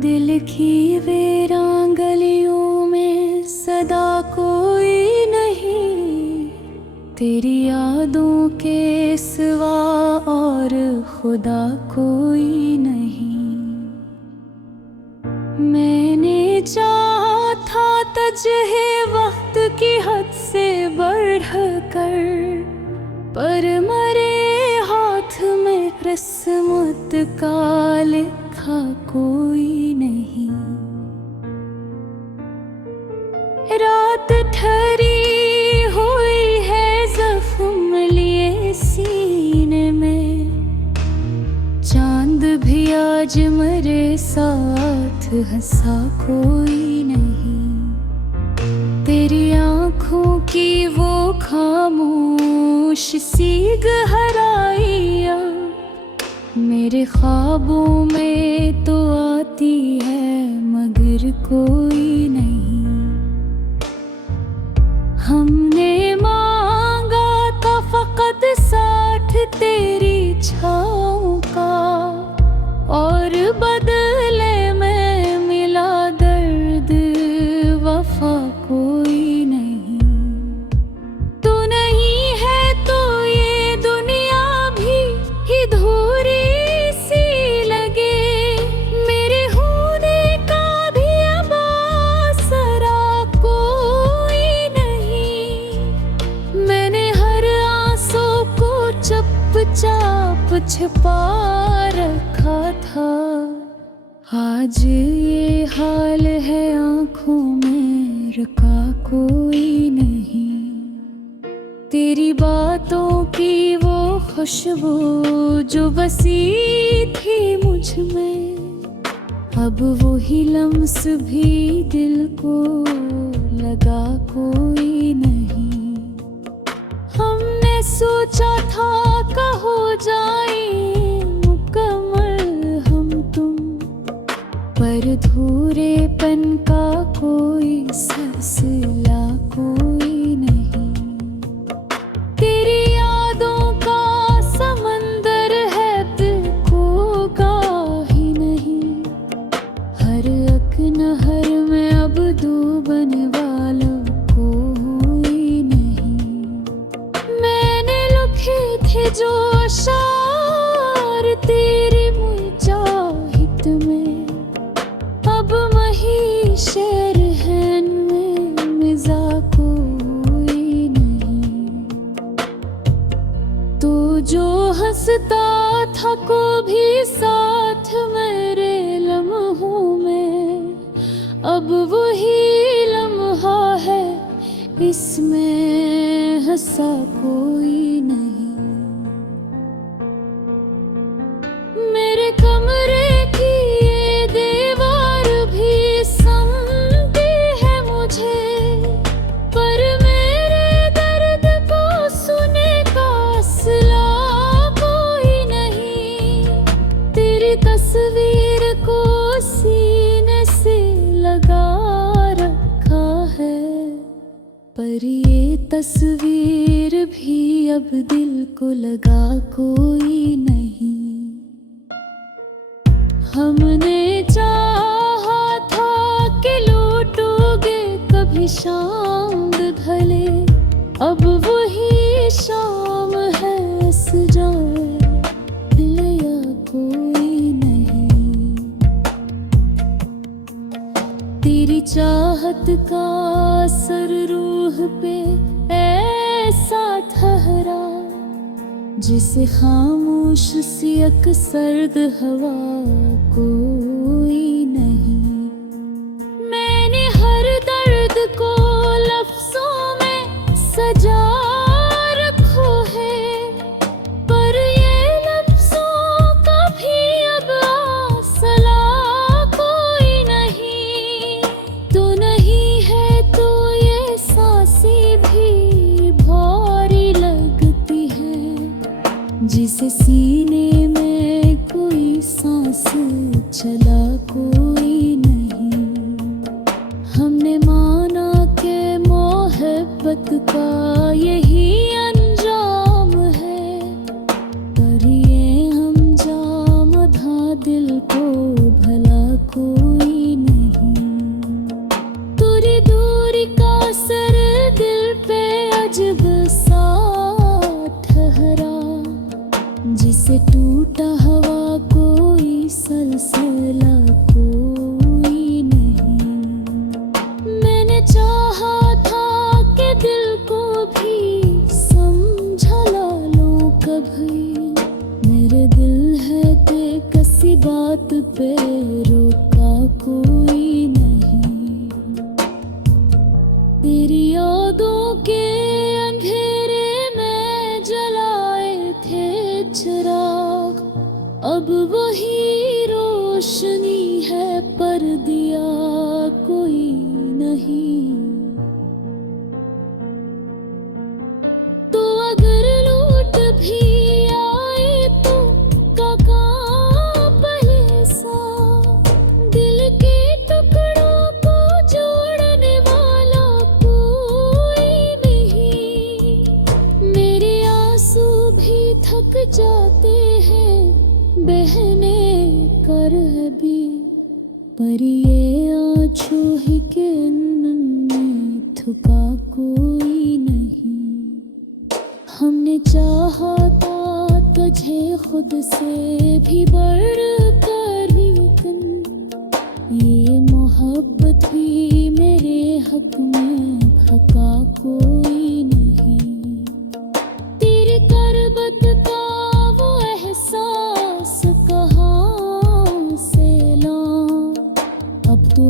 दिल की वीरान गलियों में सदा कोई नहीं, तेरी यादों के सिवा और खुदा कोई नहीं। मैंने चाहा था तजहे वक्त की हद से बढ़कर, पर मरे हाथ में किस्मत का लिखा कोई नहीं। रात ठहरी हुई है जख्म लिए सीने में, चांद भी आज मेरे साथ हंसा कोई नहीं। तेरी आँखों की वो खामोश सी गहराई अब मेरे ख्वाबों में तो आती है मगर कोई नहीं। हमने मांगा था फकत साथ तेरी छाँव का, और बदले में मिला दर्द वफा कोई नहीं। तू नहीं है तो ये दुनिया भी अधूरी सी लगे, मेरे होने का भी अब आसरा कोई नहीं। मैंने हर आंसू को चुपचाप छिपा रखा था, आज ये हाल है आंखों में रुका कोई नहीं। तेरी बातों की वो खुशबू जो बसी थी मुझ में, अब वही लम्स भी दिल को लगा कोई नहीं। हमने सोचा था कहो जाए मुकम्मल हम तुम, पर धूरेपन का कोई सिलसिला कोई नहीं। तेरी यादों का समंदर है दिल को गाही नहीं, हर एक नहर में अब डूबने वालों कोई नहीं। मैंने लिखे थे जो अशार तेरी मुजाहिद में, अब वही शेर है में मिज़ा कोई नहीं। तो जो हंसता था को भी साथ मेरे लम्हों में, अब वही लम्हा है इसमें हंसा कोई नहीं। मेरे कमरे की ये दीवार भी समझती है मुझे, पर मेरे दर्द को सुने का सिला कोई नहीं। तेरी तस्वीर को सीने से लगा रखा है, पर ये तस्वीर भी अब दिल को लगा कोई नहीं। हमने चाहा था कि लौटोगे कभी शाम ढले, अब वही शाम है सजाए या कोई नहीं। तेरी चाहत का असर रूह पे ऐसा ठहरा, जिसे खामोश सी एक सर्द हवा कोई नहीं। मैंने हर दर्द को लफ्जों में सजा रखो है, पर ये लफ्जों का भी अब आसला कोई नहीं। तू नहीं है तो ये सांसें भी भारी लगती है, जिसे सीने में कोई सांस चला कोई नहीं। हमने माना कि मोहब्बत का यही अंजाम है, पर ये अंजाम था दिल को भला कोई पर ये आँचू ही के में थुका कोई नहीं। हमने चाहा था तुझे खुद से भी बढ़कर ही लेकिन ये मोहब्बत भी मेरे हक में भका कोई नहीं। तेरी करबत का वो एहसास कहाँ से लाऊं, अब तो